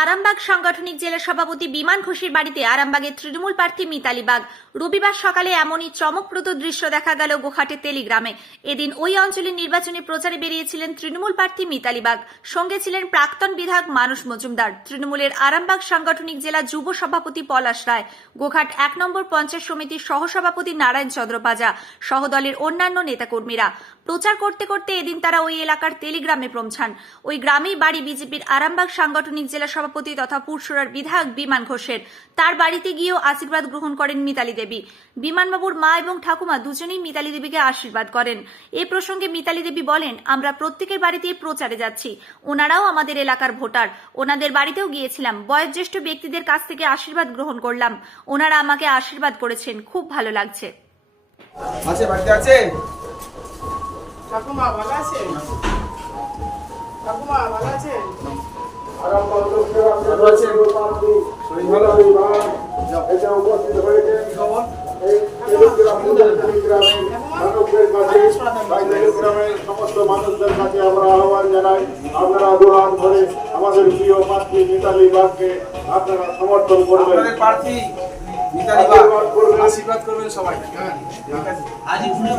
আরামবাগ সাংগঠনিক জেলা সভাপতি বিমান ঘোষের বাড়িতে আরামবাগের তৃণমূল প্রার্থী মিতালি বাগ। রবিবার সকালে এমনই চমকপ্রদ দৃশ্য দেখা গেল গোহাটের তেলিগ্রামে এদিন ওই অঞ্চলের নির্বাচনী প্রচারে বেরিয়েছিলেন তৃণমূল প্রার্থী মিতালি বাগ। সঙ্গে ছিলেন প্রাক্তন বিধায়ক মানুষ মজুমদার। তৃণমূলের আরামবাগ সাংগঠনিক জেলা যুব সভাপতি পলাশ রায়। গোঘাট এক নম্বর পঞ্চায়েত সমিতির সহসভাপতি নারায়ণ চন্দ্র পাজা। সহ দলের অন্যান্য নেতাকর্মীরা। প্রচার করতে করতে এদিন তারা ওই এলাকার তেলিগ্রামে পৌঁছান। ওই গ্রামেই বাড়ি বিজেপির আরামবাগ সাংগঠনিক জেলা সভাপতি তথা পুরসুরার বিধায়ক বিমান ঘোষের। তার বাড়িতে গিয়েও আশীর্বাদ গ্রহণ করেন মিতালি দেবী। বিমানবাবুর মা এবং ঠাকুমা দুজনেই মিতালি দেবীকে আশীর্বাদ করেন। এ প্রসঙ্গে মিতালি দেবী বলেন, আমরা প্রত্যেকের বাড়িতে প্রচারে যাচ্ছি। ওনারাও আমাদের এলাকার ভোটার। ওনাদের বাড়িতেও গিয়েছিলাম। বয়োজ্যেষ্ঠ ব্যক্তিদের কাছ থেকে আশীর্বাদ গ্রহণ করলাম। ওনারা আমাকে আশীর্বাদ করেছেন। খুব ভালো লাগছে। ঠাকুমা ভালো আছেন? ঠাকুমা ভালো আছেন? ভালো আছে। সমস্ত মানুষদের কাছে আমরা আহ্বান জানাই। আপনারা দুহাত ধরে আমাদের প্রিয় মাতৃ মিতালি বাগকে আপনারা সমর্থন করবেন। প্রার্থী আশীর্বাদ করবেন। সবাই। হ্যাঁ। আজ ঘুরে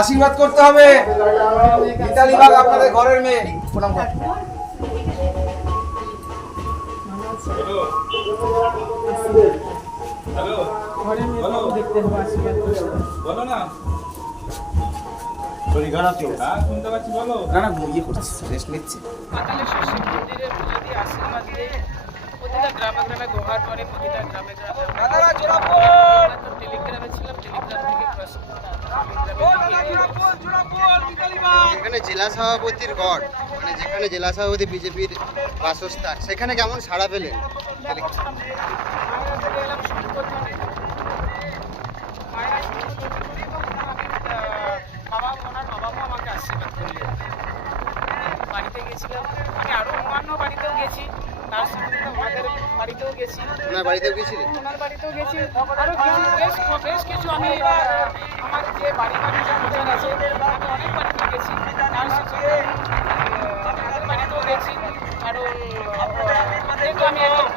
আশীর্বাদ করতে হবে মিতালি বাগ আপনাদের ঘরের মেয়ে প্রণাম করুন। ঘরে মেয়ে বাবু দেখতে হবে আশীর্বাদ করতে হবে। বলো না হ্যাঁ শুনতে পাচ্ছি বলো না না ইয়ে করছে রেস্ট নিচ্ছে যেখানে জেলা সভাপতির গড় মানে যেখানে জেলা সভাপতি বিজেপির বাসস্থান সেখানে কেমন সাড়া পেলেন? বাড়িতেও গেছি। ওনার বাড়িতেও গেছিলেন ওনার বাড়িতেও গেছি। আরও কিছু বেশ বেশ কিছু আমি এবার আমার যে বাড়ি বাড়ি যা আছে আমি অনেক বাড়িতে গেছি। ওনাদের বাড়িতেও গেছি। কারণ যেহেতু আমি একজন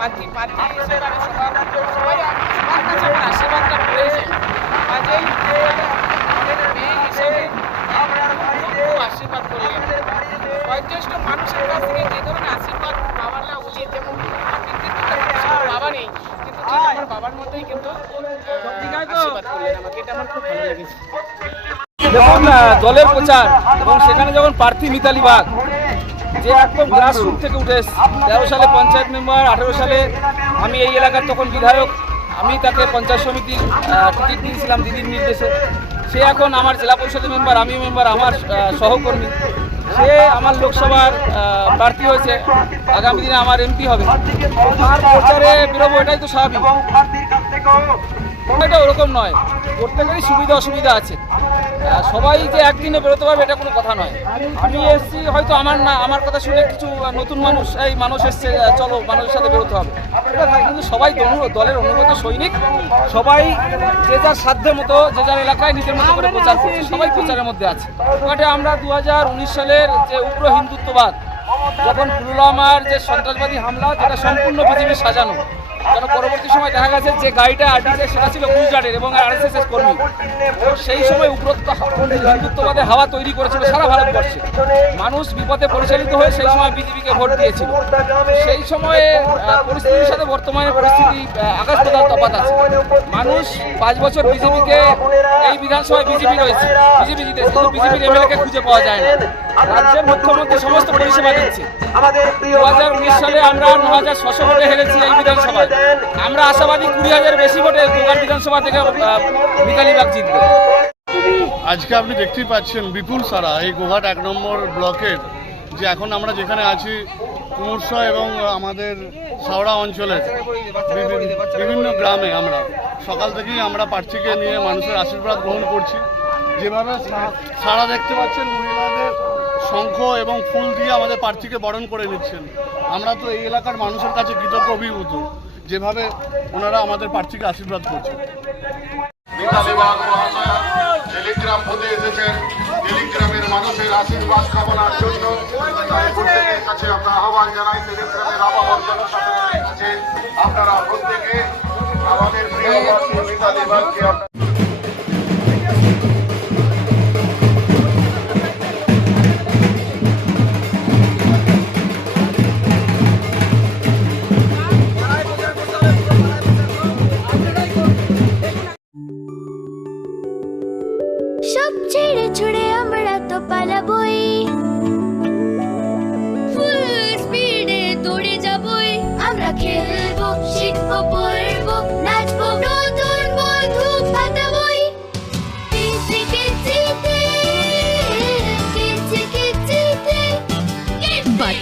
হিসেবে আমি সবার সবাই সবার কাছে আমার আশীর্বাদটা পেয়েছি কাজেই আমাদের মেয়ে হিসেবে খুব আহ, দলের প্রচার এবং সেখানে যখন প্রার্থী মিতালি বাঘ যে একদম গ্রাসরুট থেকে উঠে তেরো সালে পঞ্চায়েত মেম্বার আঠেরো সালে আমি এই এলাকার তখন বিধায়ক আমি তাকে পঞ্চায়েত সমিতির টিকিট দিয়েছিলাম দিদির নির্দেশে। সে এখন আমার জেলা পরিষদের মেম্বার আমি মেম্বার আমার সহকর্মী। সে আমার লোকসভার প্রার্থী হয়েছে। আগামী দিনে আমার এমপি হবে। তার প্রচারে বেরোবো এটাই তো স্বাভাবিক। এটা ওরকম নয়। প্রত্যেকেরই সুবিধা অসুবিধা আছে। সবাই যে একদিনে বেরোতে পারবে, এটা কোনো কথা নয়। আমি এসেছি, হয়তো আমার না, আমার কথা শুনে কিছু নতুন মানুষ, এই মানুষ এসছে চলো, মানুষের সাথে বেরোতে হবে। কিন্তু সবাই দলের অনুগত সৈনিক। সবাই যে যার সাধ্য মতো, যে যার এলাকায় নিজের মতো করে প্রচার করছে, সবাই প্রচারের মধ্যে আছে। ওখানে আমরা দু হাজার উনিশ সালের যে উগ্র হিন্দুত্ববাদ, যখন পুলওয়ামার যে সন্ত্রাসবাদী হামলা, যেটা সম্পূর্ণ পৃথিবী সাজানো কারণ পরবর্তী সময় দেখা গেছে যে গাড়িটা আটিছে সেটা ছিল গুজরাটের এবং আরএসএস কর্মী। সেই সময় উগ্রত্ব হিন্দুত্ববাদের হাওয়া তৈরি করেছিল সারা ভারতবর্ষে। মানুষ বিপদে পরিচালিত হয়ে সেই সময় বিজেপিকে ভোট দিয়েছিল। সেই সময়ে পরিস্থিতির সাথে বর্তমানে পরিস্থিতি আকাশ পাতাল তফাৎ আছে। মানুষ পাঁচ বছর বিজেপিকে, এই বিধানসভায় বিজেপি রয়েছে, বিজেপি জিতেছে বিজেপির এমএলএকে খুঁজে পাওয়া যায় না। রাজ্যের মুখ্যমন্ত্রী সমস্ত পরিষেবা দিচ্ছে দু হাজার উনিশ সালে আমরা ন হাজার ছশো ভোটে হেরেছি এই বিধানসভায়। আমরা আশাবাদী কুড়ি হাজার বেশি ভোটে গোকার বিধানসভা থেকে আহ, মিতালি বাগ জিতবে। আজকে আপনি দেখতেই পাচ্ছেন বিপুল সারা। এই গোঘাট এক নম্বর ব্লকের যে এখন আমরা যেখানে আছি কুমুরসা এবং আমাদের সাওড়া অঞ্চলের বিভি- বিভিন্ন গ্রামে আমরা। সকাল থেকেই আমরা প্রার্থীকে নিয়ে মানুষের আশীর্বাদ গ্রহণ করছি। যেভাবে সারা দেখতে পাচ্ছেন মহিলাদের শঙ্খ এবং ফুল দিয়ে আমাদের প্রার্থীকে বরণ করে নিচ্ছেন। আমরা তো এই এলাকার মানুষের কাছে কৃতজ্ঞ অভিভূত, যেভাবে ওনারা আমাদের প্রার্থীকে আশীর্বাদ করছেন। হতে এসেছেন। টেলিগ্রামের মানুষের আশীর্বাদ জন্য আহ্বান জানাই আপনারা প্রত্যেকে আমাদের প্রিয় বন্ধু মিতালি